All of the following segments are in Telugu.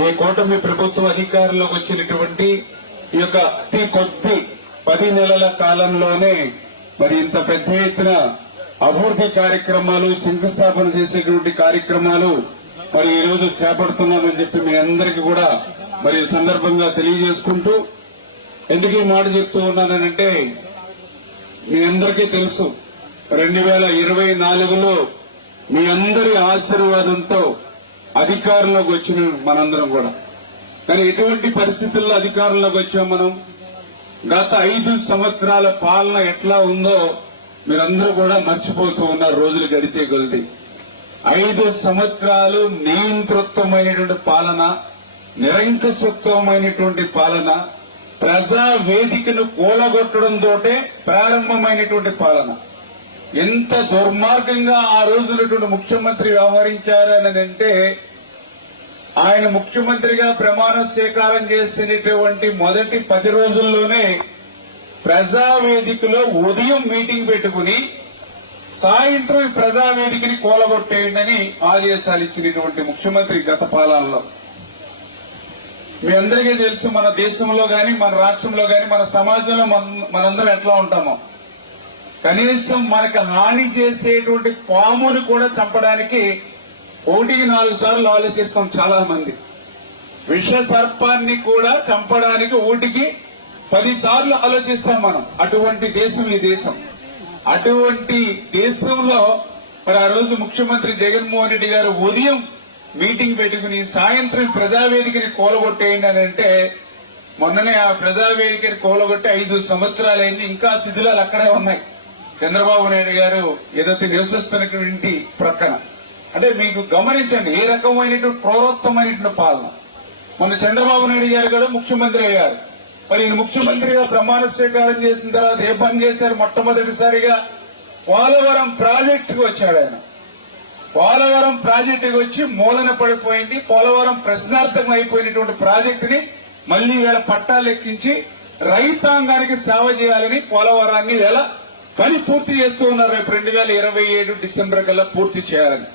ఈ కూటమి ప్రభుత్వం అధికారంలోకి వచ్చినటువంటి ఈ యొక్క అతి కొద్ది 10 నెలల కాలంలోనే మరి ఇంత పెద్ద ఎత్తున అభివృద్ధి కార్యక్రమాలు, శంకుస్థాపన చేసేటువంటి కార్యక్రమాలు మరి ఈ రోజు చేపడుతున్నామని చెప్పి మీ అందరికీ కూడా మరి ఈ సందర్భంగా తెలియజేసుకుంటూ, ఎందుకు ఈ మాట చెప్తూ ఉన్నానంటే మీ అందరికీ తెలుసు 2024లో మీ అందరి ఆశీర్వాదంతో అధికారంలోకి వచ్చిన మనందరం కూడా. కానీ ఎటువంటి పరిస్థితుల్లో అధికారంలోకి వచ్చాం మనం? గత 5 సంవత్సరాల పాలన ఎట్లా ఉందో మీరందరూ కూడా మర్చిపోతూ ఉన్నారు రోజులు గడిచే కొద్దీ. 5 సంవత్సరాలు నియంతృత్వమైనటువంటి పాలన, నిరంకుశత్వమైనటువంటి పాలన, ప్రజా వేదికను కూలగొట్టడంతో ప్రారంభమైనటువంటి పాలన. ఎంత దుర్మార్గంగా ఆ రోజునటువంటి ముఖ్యమంత్రి వ్యవహరించారనంటే, ఆయన ముఖ్యమంత్రిగా ప్రమాణ స్వీకారం చేసినటువంటి మొదటి 10 రోజుల్లోనే ప్రజావేదికలో ఉదయం మీటింగ్ పెట్టుకుని సాయంత్రం ప్రజావేదికని కూలగొట్టేయండి ఆదేశాలు ఇచ్చినటువంటి ముఖ్యమంత్రి గత పాలనలో. మీ అందరికీ తెలుసు మన దేశంలో గాని, మన రాష్ట్రంలో గాని, మన సమాజంలో మనందరం ఎట్లా ఉంటామో. కనీసం మనకు హాని చేసేటువంటి పామును కూడా చంపడానికి 1-4 సార్లు ఆలోచిస్తాం చాలా మంది. విష సర్పాన్ని కూడా చంపడానికి 10 సార్లు ఆలోచిస్తాం మనం. అటువంటి దేశం ఈ దేశం. అటువంటి దేశంలో మరి ఆ రోజు ముఖ్యమంత్రి జగన్మోహన్ రెడ్డి గారు ఉదయం మీటింగ్ పెట్టుకుని సాయంత్రం ప్రజావేదికని కూలగొట్టేయండి అని అంటే, మొన్ననే ఆ ప్రజావేదికని కూలగొట్టి 5 సంవత్సరాలైంది, ఇంకా శిథిలాలు అక్కడే ఉన్నాయి. చంద్రబాబు నాయుడు గారు ఏదైతే నివసిస్తున్నటువంటి ప్రక్కన. అంటే మీకు గమనించండి ఏ రకమైనటువంటి క్రూరత్వమైనటువంటి పాలన. మొన్న చంద్రబాబు నాయుడు గారు కూడా ముఖ్యమంత్రి అయ్యారు. మరి ఈయన ముఖ్యమంత్రిగా ప్రమాణ స్వీకారం చేసిన తర్వాత ఏ పని చేశారు? మొట్టమొదటిసారిగా పోలవరం ప్రాజెక్టుకు వచ్చాడు ఆయన. పోలవరం ప్రాజెక్టుకు వచ్చి మూలన పడిపోయింది. పోలవరం ప్రశ్నార్థకం అయిపోయినటువంటి ప్రాజెక్టుని మళ్లీ వేళ పట్టాలు ఎక్కించి రైతాంగానికి సేవ చేయాలని పోలవరాన్ని వేళ పని పూర్తి చేస్తూ ఉన్నారు. రేపు 2027 డిసెంబర్ కల్లా పూర్తి చేయాలని.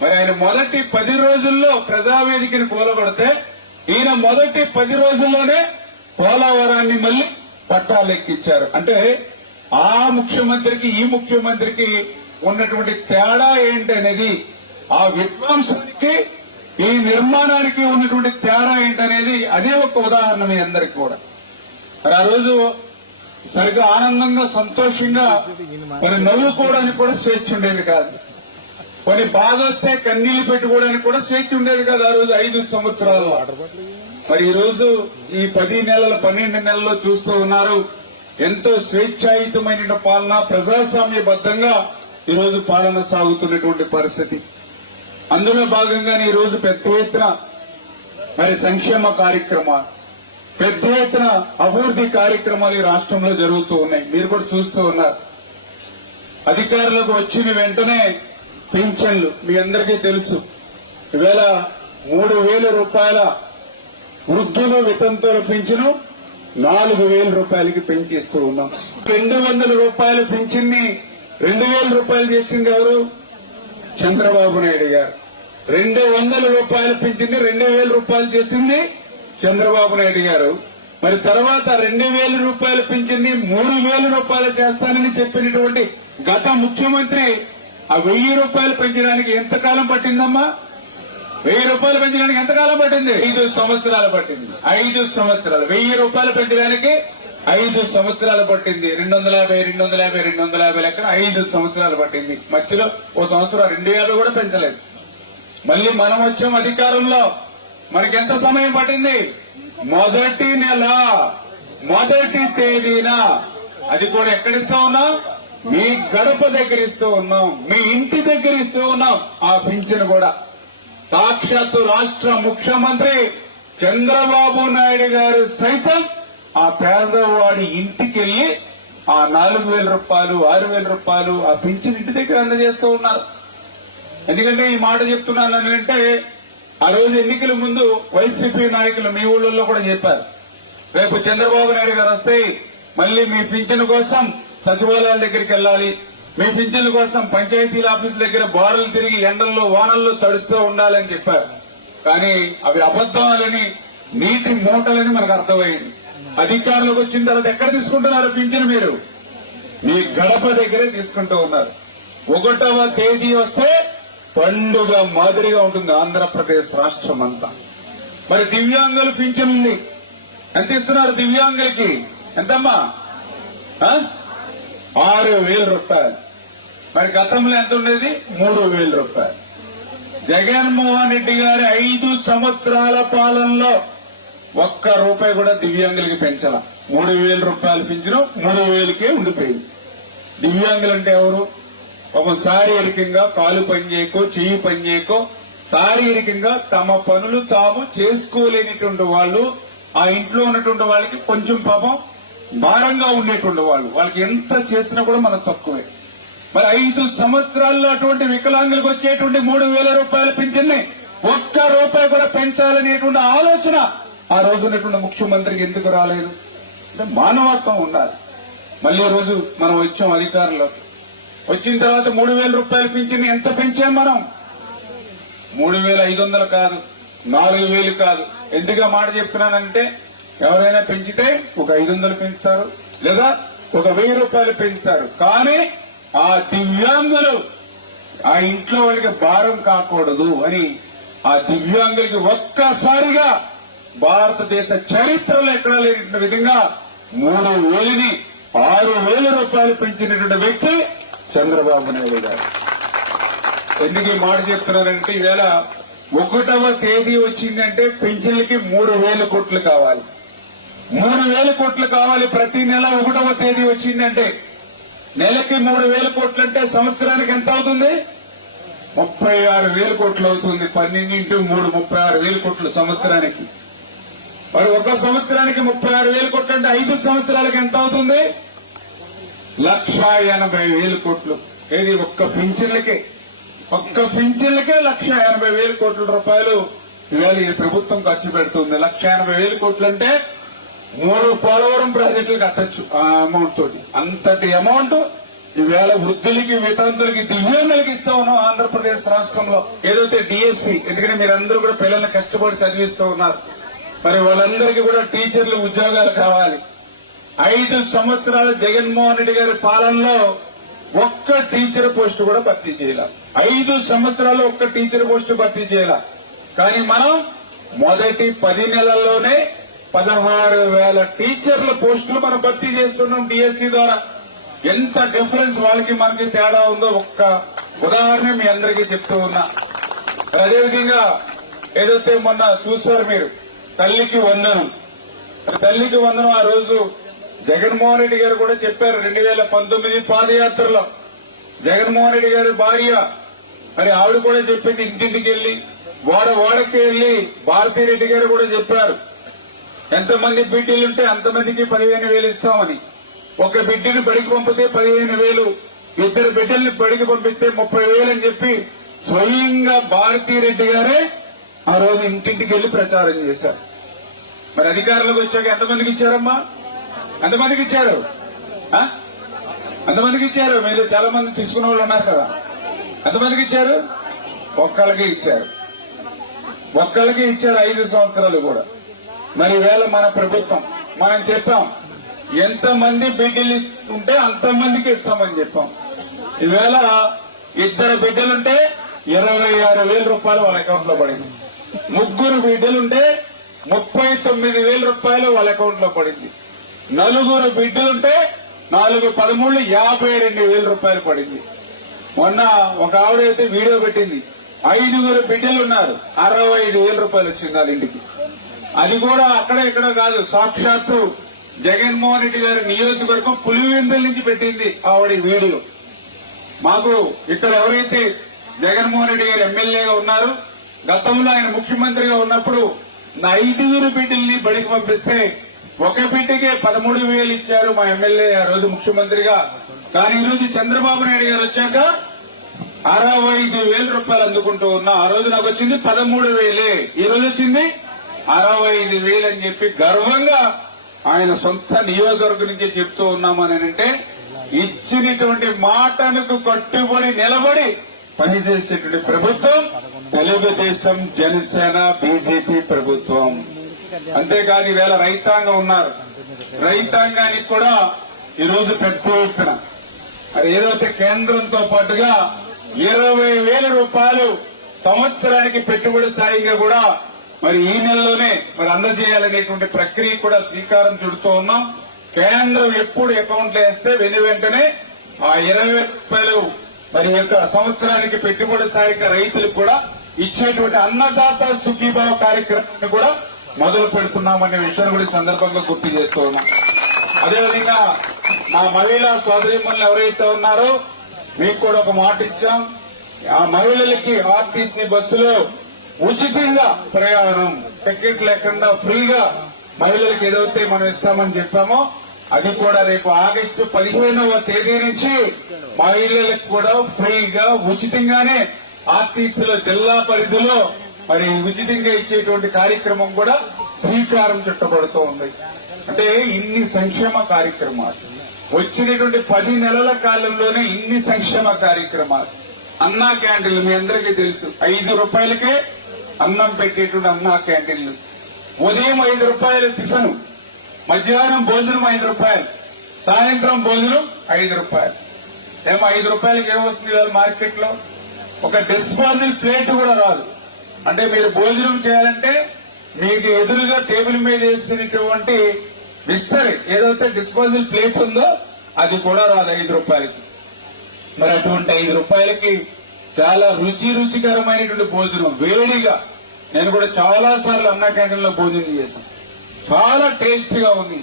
మరి ఆయన మొదటి 10 రోజుల్లో ప్రజావేదికని కూలగొడితే, ఈయన మొదటి 10 రోజుల్లోనే పోలవరాన్ని మళ్లీ పట్టాలు ఎక్కించారు. అంటే ఆ ముఖ్యమంత్రికి ఈ ముఖ్యమంత్రికి ఉన్నటువంటి తేడా ఏంటనేది, ఆ విధ్వంసానికి ఈ నిర్మాణానికి ఉన్నటువంటి తేడా ఏంటనేది అదే ఒక ఉదాహరణ మీ అందరికి కూడా. మరి ఆ రోజు సరిగ్గా ఆనందంగా సంతోషంగా మరి నవ్వుకోవడానికి కూడా స్వేచ్ఛ ఉండేది కాదు. కొన్ని బాధ వస్తే కన్నీళ్లు పెట్టుకోవడానికి కూడా స్వేచ్ఛ ఉండేది కాదు ఆ రోజు 5 సంవత్సరాలు. మరి ఈ రోజు ఈ 10 నెలల 12 నెలల్లో చూస్తూ ఉన్నారు ఎంతో స్వేచ్ఛాయుతమైన పాలన, ప్రజాస్వామ్యబద్దంగా ఈ రోజు పాలన సాగుతున్నటువంటి పరిస్థితి. అందులో భాగంగానే ఈ రోజు పెద్ద ఎత్తున మరి సంక్షేమ కార్యక్రమాలు, పెద్ద ఎత్తున అభివృద్ధి కార్యక్రమాలు ఈ రాష్ట్రంలో జరుగుతూ ఉన్నాయి. మీరు కూడా చూస్తూ ఉన్నారు. అధికారులకు వచ్చిన వెంటనే పింఛన్లు మీ అందరికీ తెలుసు. ఈవేళ 3,000 రూపాయల వృద్ధుల వితంతుల పింఛను 4,000 రూపాయలకి పెంచిస్తూ ఉన్నాం. 200 రూపాయల పింఛన్ని 2,000 రూపాయలు చేసింది ఎవరు? చంద్రబాబు నాయుడు గారు. 200 రూపాయల పింఛన్ని 2,000 రూపాయలు చేసింది చంద్రబాబు నాయుడు గారు. మరి తర్వాత 2,000 రూపాయల పింఛన్ని 3,000 రూపాయలు చేస్తానని చెప్పినటువంటి గత ముఖ్యమంత్రి ఆ 1,000 రూపాయలు పెంచడానికి ఎంతకాలం పట్టిందమ్మా? 1,000 రూపాయలు పెంచడానికి ఎంతకాలం పట్టింది? 5 సంవత్సరాలు పట్టింది. 5 సంవత్సరాలు 1,000 రూపాయలు పెంచడానికి 5 సంవత్సరాలు పట్టింది. 250 లెక్కన 5 సంవత్సరాలు పట్టింది. మధ్యలో ఓ సంవత్సరం 2,000 కూడా పెంచలేదు. మళ్ళీ మనం వచ్చాం అధికారంలో. మనకెంత సమయం పట్టింది? మొదటి నెల మొదటి తేదీన. అది కూడా ఎక్కడిస్తా ఉన్నాం? మీ గడప దగ్గర ఇస్తూ ఉన్నాం, మీ ఇంటి దగ్గర ఇస్తూ ఉన్నాం. ఆ పింఛను కూడా సాక్షాత్తు రాష్ట్ర ముఖ్యమంత్రి చంద్రబాబు నాయుడు గారు సైతం ఆ పేదవాడి ఇంటికి వెళ్లి ఆ 4,000 రూపాయలు 6,000 రూపాయలు ఆ పింఛను ఇంటి దగ్గర అందజేస్తూ ఉన్నారు. ఎందుకంటే ఈ మాట చెప్తున్నాను అంటే, ఆ రోజు ఎన్నికల ముందు వైసీపీ నాయకులు మీ ఊళ్ళల్లో కూడా చెప్పారు, రేపు చంద్రబాబు నాయుడు గారు వస్తే మళ్లీ మీ పింఛను కోసం సచివాలయాల దగ్గరికి వెళ్లాలి, మీ పింఛన్ల కోసం పంచాయతీల ఆఫీసుల దగ్గర బారులు తిరిగి ఎండల్లో వానల్లో తడుస్తూ ఉండాలని చెప్పారు. కానీ అవి అబద్ధాలని నీటి మూటలని మనకు అర్థమైంది. అధికారులకు వచ్చిన తర్వాత ఎక్కడ తీసుకుంటున్నారు పింఛను? మీరు మీ గడప దగ్గరే తీసుకుంటూ ఉన్నారు. 1వ తేదీ వస్తే పండుగ మాదిరిగా ఉంటుంది ఆంధ్రప్రదేశ్ రాష్ట్రం అంతా. మరి దివ్యాంగులు పింఛన్ ఉంది, ఎంత ఇస్తున్నారు దివ్యాంగులకి? ఎంతమ్మా? 6,000 రూపాయలు. మరి గతంలో ఎంత ఉండేది? 3,000 రూపాయలు. జగన్మోహన్ రెడ్డి గారి 5 సంవత్సరాల పాలనలో ఒక్క రూపాయి కూడా దివ్యాంగులకి పెంచాల. 3,000 రూపాయలు పింఛను 3,000కే ఉండిపోయింది. దివ్యాంగులు అంటే ఎవరు? ఒక శారీరకంగా కాలు పనిచేయకో చెయ్యి పనిచేయకో శారీరకంగా తమ పనులు తాము చేసుకోలేనిటువంటి వాళ్ళు, ఆ ఇంట్లో ఉన్నటువంటి వాళ్ళకి కొంచెం పాపం భారంగా ఉండేటువంటి వాళ్ళు, వాళ్ళకి ఎంత చేసినా కూడా మనకు తక్కువే. మరి 5 సంవత్సరాల్లో అటువంటి వికలాంగులకు వచ్చేటువంటి 3,000 రూపాయల పింఛన్ని ఒక్క రూపాయి కూడా పెంచాలనేటువంటి ఆలోచన ఆ రోజు ఉన్నటువంటి ముఖ్యమంత్రికి ఎందుకు రాలేదు? అంటే మానవత్వం ఉండాలి. మళ్ళీ రోజు మనం వచ్చాం అధికారంలోకి. వచ్చిన తర్వాత 3,000 రూపాయల పింఛన్ ఎంత పెంచాం మనం? 3,500 కాదు, 4,000 కాదు. ఎందుకు మాట చెప్తున్నానంటే, ఎవరైనా పెంచితే ఒక 500 పెంచుతారు, లేదా ఒక 1,000 రూపాయలు పెంచుతారు. కానీ ఆ దివ్యాంగులు ఆ ఇంట్లో వాళ్ళకి భారం కాకూడదు అని ఆ దివ్యాంగులకి ఒక్కసారిగా భారతదేశ చరిత్రలో ఎక్కడ లేని విధంగా 3,000ని 6,000 రూపాయలు పెంచినటువంటి వ్యక్తి చంద్రబాబు నాయుడు గారు. ఎందుకు ఈ మాట చెప్తున్నారంటే, ఈవేళ 1వ తేదీ వచ్చిందంటే పింఛన్లకి 3,000 కోట్లు కావాలి. 3,000 కోట్లు కావాలి ప్రతి నెల. 1వ తేదీ వచ్చిందంటే నెలకి 3,000 కోట్లు అంటే సంవత్సరానికి ఎంత అవుతుంది? 36,000 కోట్లు అవుతుంది. 12 × 3 36,000 కోట్లు సంవత్సరానికి. మరి ఒక సంవత్సరానికి 36,000 కోట్లు అంటే 5 సంవత్సరాలకు ఎంత అవుతుంది? 1,80,000 కోట్లు. ఏది? ఒక్క పింఛన్లకే 1,80,000 కోట్ల రూపాయలు ఇవాళ ఈ ప్రభుత్వం ఖర్చు పెడుతుంది. 1,80,000 కోట్లు అంటే 3 పోలవరం ప్రాజెక్టులు కట్టచ్చు ఆ అమౌంట్ తోటి. అంతటి అమౌంట్ ఈవేళ వృద్ధులకి, వితంతులకి, దివ్యాంగులకి ఇస్తా ఉన్నాం ఆంధ్రప్రదేశ్ రాష్ట్రంలో. ఏదైతే డిఎస్సి, ఎందుకంటే మీరందరూ కూడా పిల్లల్ని కష్టపడి చదివిస్తూ ఉన్నారు. మరి వాళ్ళందరికీ కూడా టీచర్లు ఉద్యోగాలు కావాలి. 5 సంవత్సరాల జగన్మోహన్ రెడ్డి గారి పాలనలో ఒక్క టీచర్ పోస్టు కూడా భర్తీ చేయాల. 5 సంవత్సరాలు ఒక్క టీచర్ పోస్టు భర్తీ చేయాల. కానీ మనం మొదటి 10 నెలల్లోనే 16,000 టీచర్ల పోస్టులు మనం భర్తీ చేస్తున్నాం డిఎస్సి ద్వారా. ఎంత డిఫరెన్స్ వాళ్ళకి మనకి తేడా ఉందో ఒక్క ఉదాహరణ మీ అందరికీ చెప్తూ ఉన్నా. అదేవిధంగా ఏదైతే మొన్న చూశారు మీరు, తల్లికి వందనం. తల్లికి వందనం ఆ రోజు జగన్మోహన్ రెడ్డి గారు కూడా చెప్పారు. 2019 పాదయాత్రలో జగన్మోహన్ రెడ్డి గారి భార్య మరి ఆవిడ కూడా చెప్పింది, ఇంటింటికి వెళ్లి వాడకి వెళ్లి భారతీరెడ్డి గారు కూడా చెప్పారు, ఎంతమంది బిడ్డలుంటే అంతమందికి 15,000 ఇస్తామని. ఒక బిడ్డని బడికి పంపితే 15,000, 2 బిడ్డల్ని బడికి పంపిస్తే 30,000 అని చెప్పి స్వయంగా భారతీరెడ్డి గారే ఆ రోజు ఇంటింటికి వెళ్లి ప్రచారం చేశారు. మరి అధికారులకు వచ్చాక ఎంతమందికి ఇచ్చారమ్మా? ఎంతమందికి ఇచ్చారు? ఎంతమందికి ఇచ్చారు? మీరు చాలా మంది తీసుకున్న వాళ్ళు ఉన్నారు కదా. ఎంతమందికి ఇచ్చారు? ఒక్కళ్ళకి ఇచ్చారు. 5 సంవత్సరాలు కూడా. మరి వేళ మన ప్రభుత్వం మనం చెప్పాం, ఎంతమంది బిడ్డలు ఉంటే అంతమందికి ఇస్తామని చెప్పాం. ఈవేళ 2 బిడ్డలుంటే 26,000 రూపాయలు వాళ్ళ అకౌంట్ లో పడింది. 3 బిడ్డలుంటే 39,000 రూపాయలు వాళ్ళ అకౌంట్ లో పడింది. 4 బిడ్డలుంటే 4 13 52,000 రూపాయలు పడింది. మొన్న ఒక ఆవిడైతే వీడియో పెట్టింది, 5 బిడ్డలు ఉన్నారు, 65,000 రూపాయలు వచ్చింది వాళ్ళ ఇంటికి. అది కూడా అక్కడ ఇక్కడ కాదు, సాక్షాత్తు జగన్మోహన్ రెడ్డి గారి నియోజకవర్గం పులివెందుల నుంచి పెట్టింది ఆవిడ వీడియో. మాకు ఇక్కడ ఎవరైతే జగన్మోహన్ రెడ్డి గారు ఎమ్మెల్యేగా ఉన్నారు, గతంలో ఆయన ముఖ్యమంత్రిగా ఉన్నప్పుడు 5 బిడ్డల్ని బడికి పంపిస్తే ఒక బిడ్డకే 13,000 ఇచ్చారు మా ఎమ్మెల్యే ఆ రోజు ముఖ్యమంత్రిగా. కానీ ఈ రోజు చంద్రబాబు నాయుడు గారు వచ్చాక 65,000 రూపాయలు అందుకుంటూ ఉన్నా. ఆ రోజు నాకు వచ్చింది 13,000, ఈ రోజు వచ్చింది 65,000 అని చెప్పి గర్వంగా ఆయన సొంత నియోజకవర్గం నుంచి చెప్తూ ఉన్నామని అంటే, ఇచ్చినటువంటి మాటలకు కట్టుబడి నిలబడి పనిచేసేటువంటి ప్రభుత్వం తెలుగుదేశం, జనసేన, బీజేపీ ప్రభుత్వం. అంతేకాదు ఈవేళ రైతాంగం ఉన్నారు. రైతాంగానికి కూడా ఈరోజు పెట్టుకోవచ్చున అది ఏదైతే కేంద్రంతో పాటుగా 20,000 రూపాయలు సంవత్సరానికి పెట్టుబడి సాయంగా కూడా మరి ఈ నెలలోనే మరి అందజేయాలనేటువంటి ప్రక్రియ కూడా శ్రీకారం చుడుతూ ఉన్నాం. కేంద్రం ఎప్పుడు అకౌంట్లో వేస్తే వెంటనే ఆ 20,000 రూపాయలు మరి యొక్క సంవత్సరానికి పెట్టుబడి సాయంగా రైతులకు కూడా ఇచ్చేటువంటి అన్నదాత సుఖీభావ కార్యక్రమాన్ని కూడా మొదలు పెడుతున్నామనే విషయాన్ని కూడా ఈ సందర్భంగా గుర్తు చేస్తూ ఉన్నాం. అదేవిధంగా మా మహిళా సోదరీమణులు ఎవరైతే ఉన్నారో మీకు కూడా ఒక మాట ఇచ్చాం. ఆ మహిళలకి ఆర్టీసీ బస్సులో ఉచితంగా ప్రయాణం, టికెట్ లేకుండా ఫ్రీగా మహిళలకు ఏదైతే మనం ఇస్తామని చెప్పామో అది కూడా రేపు ఆగస్టు 15వ తేదీ నుంచి మహిళలకు కూడా ఫ్రీగా ఉచితంగానే ఆర్టీసీలో జిల్లా పరిధిలో మరి ఉచితంగా ఇచ్చేటువంటి కార్యక్రమం కూడా శ్రీకారం చుట్టబడుతూ ఉంది. అంటే ఇన్ని సంక్షేమ కార్యక్రమాలు వచ్చినటువంటి 10 నెలల కాలంలోనే ఇన్ని సంక్షేమ కార్యక్రమాలు. అన్నా క్యాంటీన్లు మీ అందరికీ తెలుసు, 5 రూపాయలకే అన్నం పెట్టేటువంటి అన్నా క్యాంటీన్లు. ఉదయం 5 రూపాయలు టిఫిన్, మధ్యాహ్నం భోజనం 5 రూపాయలు, సాయంత్రం భోజనం 5 రూపాయలు. ఏమో 5 రూపాయలకి ఏమొస్తుంది ఇవాళ మార్కెట్ లో? ఒక డిస్పోజల్ ప్లేట్ కూడా రాదు. అంటే మీరు భోజనం చేయాలంటే మీకు ఎదురుగా టేబుల్ మీద వేసినటువంటి విస్తరి ఏదైతే డిస్పోజల్ ప్లేట్ ఉందో అది కూడా రాదు 5 రూపాయలకి. మరి అటువంటి 5 రూపాయలకి చాలా రుచికరమైనటువంటి భోజనం వేడిగా, నేను కూడా చాలా సార్లు అన్నా క్యాంటీన్ లో భోజనం చేశాను. చాలా టేస్టీగా ఉంది,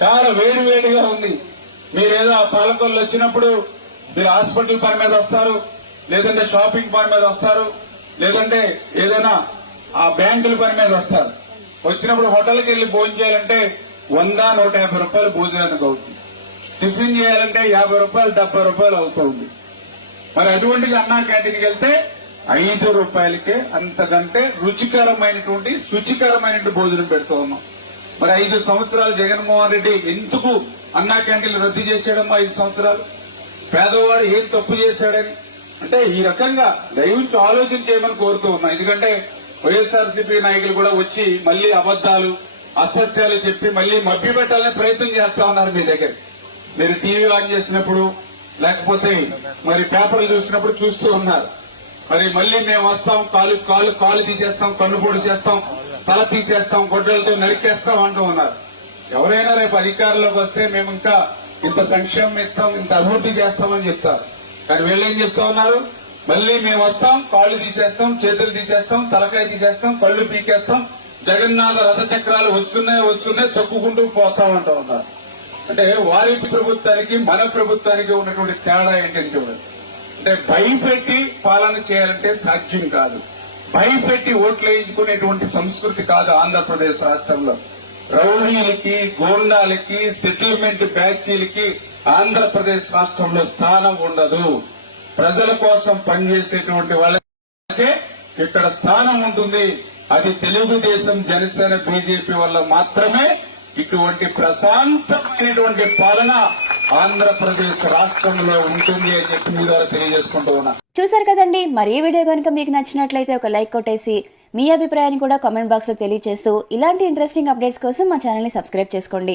చాలా వేడిగా ఉంది. మీరేదో ఆ పాలకొల్లు వచ్చినప్పుడు మీరు హాస్పిటల్ పని మీద వస్తారు, లేదంటే షాపింగ్ పని మీద వస్తారు, లేదంటే ఏదైనా ఆ బ్యాంకుల పని మీద వస్తారు. వచ్చినప్పుడు హోటల్కి వెళ్లి భోజనం చేయాలంటే 100-150 రూపాయలు భోజనానికి అవుతుంది. టిఫిన్ చేయాలంటే 50 రూపాయలు 70 రూపాయలు అవుతుంది. మరి అటువంటిది అన్నా క్యాంటీన్కి వెళ్తే 5 రూపాయలకే అంతకంటే రుచికరమైనటువంటి శుచికరమైనటువంటి భోజనం పెడుతూ ఉన్నాం. మరి 5 సంవత్సరాలు జగన్మోహన్ రెడ్డి ఎందుకు అన్నా క్యాంటీన్లు రద్దు చేశాడమ్మా? 5 సంవత్సరాలు పేదవాడు ఏం తప్పు చేశాడని అంటే ఈ రకంగా దయవుంచి ఆలోచన చేయమని కోరుతూ ఉన్నాం. ఎందుకంటే వైఎస్ఆర్సీపీ నాయకులు కూడా వచ్చి మళ్లీ అబద్దాలు, అసత్యాలు చెప్పి మళ్లీ మభ్యపెట్టాలని ప్రయత్నం చేస్తా ఉన్నారు మీ దగ్గర. మీరు టీవీ ఆన్ చేసినప్పుడు లేకపోతే మరి పేపర్లు చూసినప్పుడు చూస్తూ ఉన్నారు. మరి మళ్లీ మేము వస్తాం, కాలు తీసేస్తాం, కన్ను పొడి చేస్తాం, తల తీసేస్తాం, గొడ్డలతో నరికేస్తాం అంటూ ఉన్నారు. ఎవరైనా రేపు అధికారంలోకి వస్తే మేము ఇంకా ఇంత సంక్షేమం ఇస్తాం, ఇంత అభివృద్ధి చేస్తామని చెప్తారు. కానీ వీళ్ళు ఏం చెప్తా ఉన్నారు? మళ్లీ మేము వస్తాం, కాళ్ళు తీసేస్తాం, చేతులు తీసేస్తాం, తలకాయ తీసేస్తాం, కళ్ళు పీకేస్తాం, జగన్నాథ రథ చక్రాలు వస్తున్నాయి తొక్కుకుంటూ పోతామంటూ ఉన్నారు. అంటే వారి ప్రభుత్వానికి మన ప్రభుత్వానికి ఉన్నటువంటి తేడా ఏంటని చూడండి. అంటే భయపెట్టి పాలన చేయాలంటే సాధ్యం కాదు. భయపెట్టి ఓట్లు వేయించుకునేటువంటి సంస్కృతి కాదు ఆంధ్రప్రదేశ్ రాష్ట్రంలో. రౌడీలకి, గోండాలకి, సెటిల్మెంట్ బ్యాచీలకి ఆంధ్రప్రదేశ్ రాష్ట్రంలో స్థానం ఉండదు. ప్రజల కోసం పనిచేసేటువంటి వాళ్ళకే ఇక్కడ స్థానం ఉంటుంది. అది తెలుగుదేశం, జనసేన, బీజేపీ వల్ల మాత్రమే ఇటువంటి ప్రశాంతమైనటువంటి పాలన ఆంధ్రప్రదేశ్ రాష్ట్రంలో ఉంటుంది అని చెప్పి మీ ద్వారా తెలియజేసుకుంటూ ఉన్నా. చూసారు కదండి. మరి ఈ వీడియో కనుక మీకు నచ్చినట్లయితే ఒక లైక్ కొట్టేసి మీ అభిప్రాయాన్ని కూడా కామెంట్ బాక్స్ లో తెలియజేస్తూ ఇలాంటి ఇంట్రెస్టింగ్ అప్డేట్స్ కోసం మా ఛానల్ ని సబ్స్క్రైబ్ చేసుకోండి.